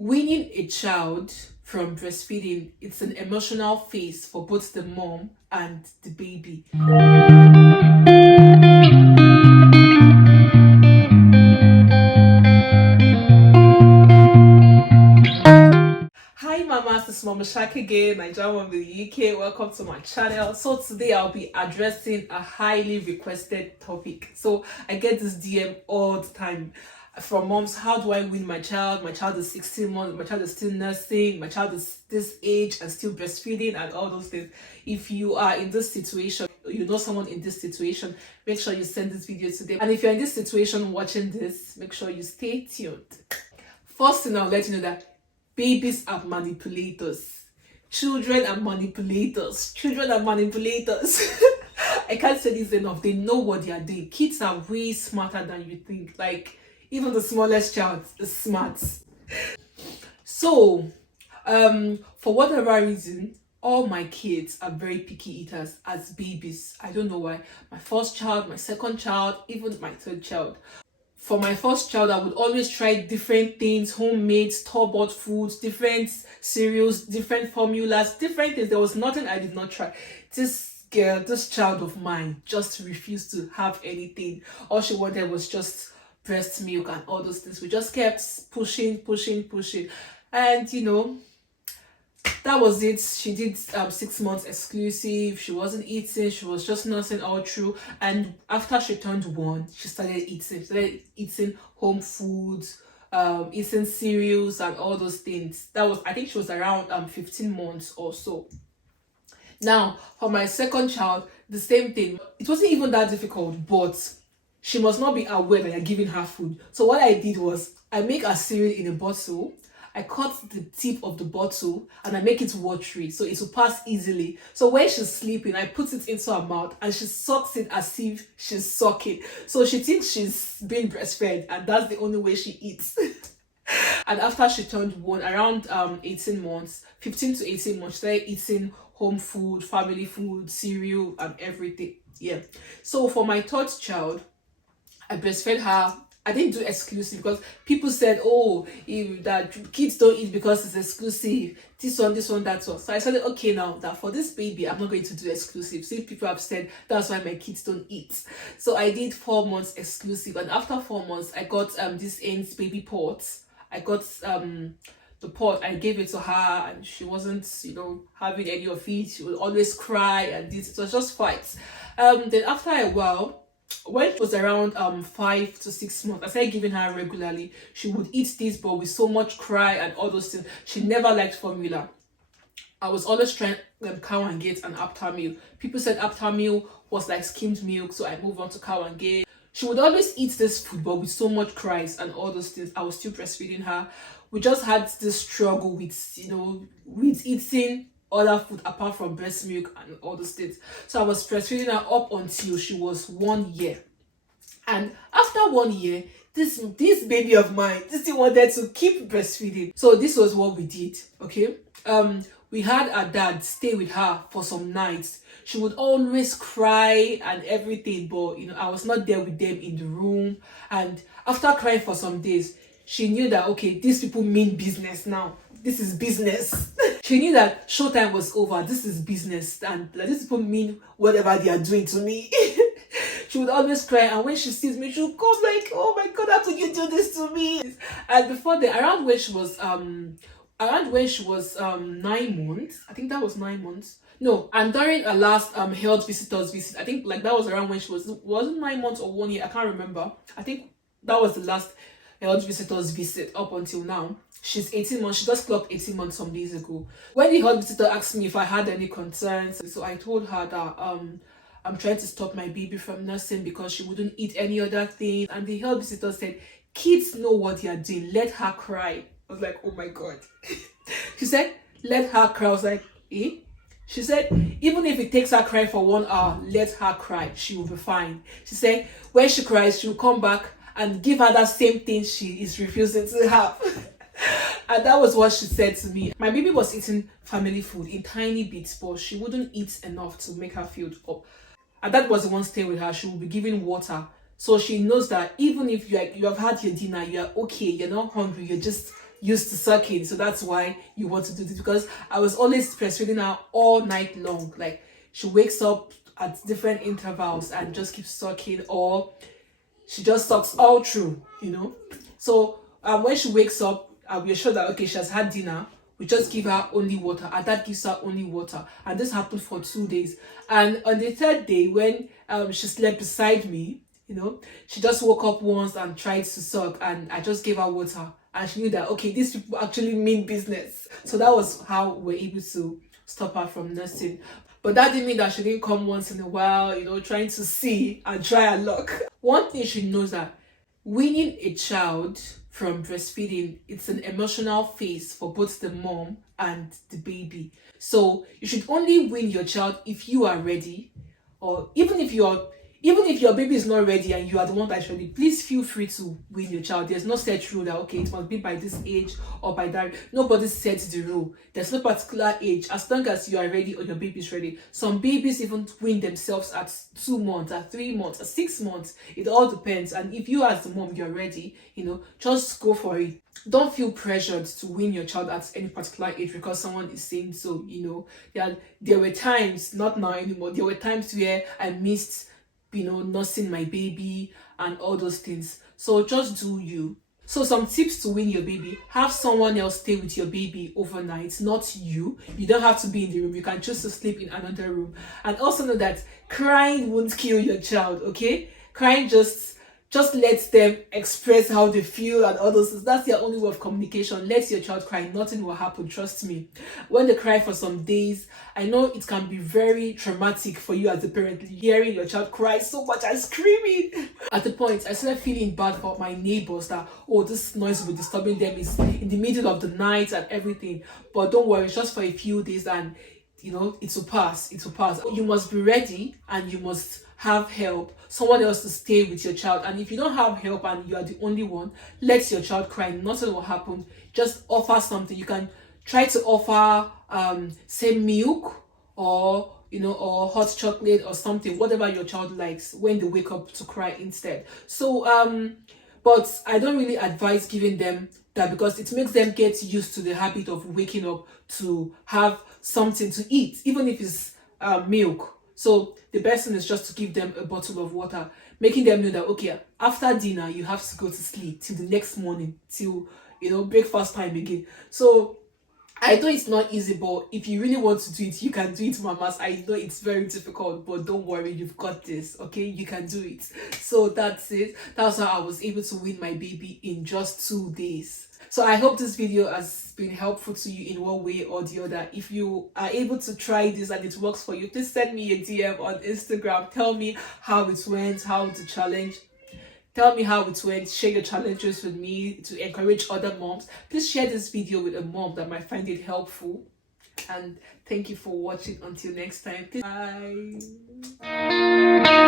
Weaning a child from breastfeeding, it's an emotional phase for both the mom and the baby. Hi mamas, this is Mama Shak again, Nigerian mom in the UK. Welcome to my channel. So today I'll be addressing a highly requested topic. So I get this DM all the time from moms. How do I wean my child? My child is 16 months, my child is still nursing, my child is this age and still breastfeeding and all those things. If you are in this situation, you know someone in this situation, make sure you send this video to them. And if you're in this situation watching this, make sure you stay tuned. First thing, I'll let you know that babies are manipulators. Children are manipulators. Children are manipulators. I can't say this enough. They know what they are doing. Kids are way smarter than you think. Like, even the smallest child is smart. So, for whatever reason, all my kids are very picky eaters as babies. I don't know why. My first child, my second child, even my third child. For my first child, I would always try different things, homemade, store-bought foods, different cereals, different formulas, different things. There was nothing I did not try. This girl, this child of mine, just refused to have anything. All she wanted was just breast milk and all those things. We just kept pushing. And, that was it. She did 6 months exclusive. She wasn't eating. She was just nursing all through. And after she turned 1, she started eating. She started eating home foods, eating cereals and all those things. That was, I think she was around 15 months or so. Now, for my second child, the same thing. It wasn't even that difficult, but she must not be aware that you're giving her food. So what I did was, I make a cereal in a bottle. I cut the tip of the bottle and I make it watery so it will pass easily. So when she's sleeping, I put it into her mouth and she sucks it as if she's sucking. So she thinks she's being breastfed and that's the only way she eats. And after she turned 1, around 18 months, 15 to 18 months, she started eating home food, family food, cereal and everything. Yeah. So for my third child, I breastfed her. I didn't do exclusive because people said, oh, if that kids don't eat because it's exclusive, this one, that one. So I said, okay, now that for this baby, I'm not going to do exclusive. Since people have said that's why my kids don't eat. So I did 4 months exclusive. And after 4 months, I got this Ains baby pot. I got the pot, I gave it to her and she wasn't, having any of it. She would always cry and this. It was just fights. Then after a while, when it was around 5 to 6 months, I started giving her regularly. She would eat this, but with so much cry and all those things. She never liked formula. I was always trying cow and gate and Aptamil. People said Aptamil was like skimmed milk, so I moved on to cow and gate. She would always eat this food, but with so much cries and all those things. I was still breastfeeding her. We just had this struggle with eating other food apart from breast milk and all those things. So I was breastfeeding her up until she was 1 year. And after 1 year, this baby of mine, this thing wanted to keep breastfeeding. So this was what we did, okay? We had our dad stay with her for some nights. She would always cry and everything, but I was not there with them in the room. And after crying for some days, she knew that, okay, these people mean business now. This is business. She knew that showtime was over. This is business. And like, these people mean whatever they are doing to me. She would always cry. And when she sees me, she would come like, oh my God, how could you do this to me? And before that, around when she was 9 months, I think that was 9 months. No, and during her last health visitors visit, I think like that was around when she wasn't 9 months or 1 year. I can't remember. I think that was the last health visitors visit up until now. She's 18 months. She just clocked 18 months some days ago. When the health visitor asked me if I had any concerns, so I told her that I'm trying to stop my baby from nursing because she wouldn't eat any other thing. And the health visitor said, kids know what they are doing. Let her cry. I was like, oh my God. She said, let her cry. I was like, eh? She said, even if it takes her crying for 1 hour, let her cry. She will be fine. She said, when she cries, she will come back and give her that same thing she is refusing to have. And that was what she said to me. My baby was eating family food in tiny bits, but she wouldn't eat enough to make her feel up. And that was the one staying with her. She will be giving water. So she knows that even if you have had your dinner, you are okay, you're not hungry, you're just used to sucking, so that's why you want to do this. Because I was always breastfeeding her all night long. Like, she wakes up at different intervals and just keeps sucking, or she just sucks all through, So when she wakes up, we're sure that okay, she has had dinner. We just give her only water. Her dad gives her only water, and this happened for 2 days. And on the third day, when she slept beside me, she just woke up once and tried to suck, and I just gave her water, and she knew that okay, these people actually mean business. So that was how we're able to stop her from nursing. But that didn't mean that she didn't come once in a while, trying to see and try her luck. One thing she knows that weaning a child from breastfeeding, it's an emotional phase for both the mom and the baby. So you should only wean your child if you are ready, or even if your baby is not ready and you are the one that's ready, please feel free to wean your child. There's no set rule that okay, it must be by this age or by that. Nobody sets the rule. There's no particular age, as long as you are ready or your baby is ready. Some babies even wean themselves at 2 months, at 3 months, at 6 months. It all depends. And if you as the mom, you're ready, just go for it. Don't feel pressured to wean your child at any particular age because someone is saying so. There were times, not now anymore, there were times where I missed nursing my baby and all those things. So just do you. So some tips to wean your baby: have someone else stay with your baby overnight, not you. You don't have to be in the room. You can choose to sleep in another room. And also know that crying won't kill your child, okay? Crying just let them express how they feel and all those things. That's their only way of communication. Let your child cry. Nothing will happen. Trust me. When they cry for some days, I know it can be very traumatic for you as a parent, hearing your child cry so much and screaming. At the point, I started feeling bad for my neighbors that, oh, this noise will be disturbing them. It's in the middle of the night and everything. But don't worry, it's just for a few days and, it will pass. It will pass. You must be ready and you must have help, someone else to stay with your child. And if you don't have help and you are the only one, let your child cry. Nothing will happen. Just offer something. You can try to offer say milk or or hot chocolate or something, whatever your child likes when they wake up to cry instead. So but I don't really advise giving them that because it makes them get used to the habit of waking up to have something to eat, even if it's milk. So the best thing is just to give them a bottle of water, making them know that okay, after dinner you have to go to sleep till the next morning, till breakfast time again. So I know it's not easy, but if you really want to do it, you can do it, mamas. I know it's very difficult, but don't worry, you've got this, okay? You can do it. So that's it. That's how I was able to wean my baby in just 2 days. So I hope this video has been helpful to you in one way or the other. If you are able to try this and it works for you, please send me a DM on Instagram. Tell me how it went, how the challenge. Tell me how it went. Share your challenges with me to encourage other moms. Please share this video with a mom that might find it helpful. And thank you for watching. Until next time. Bye.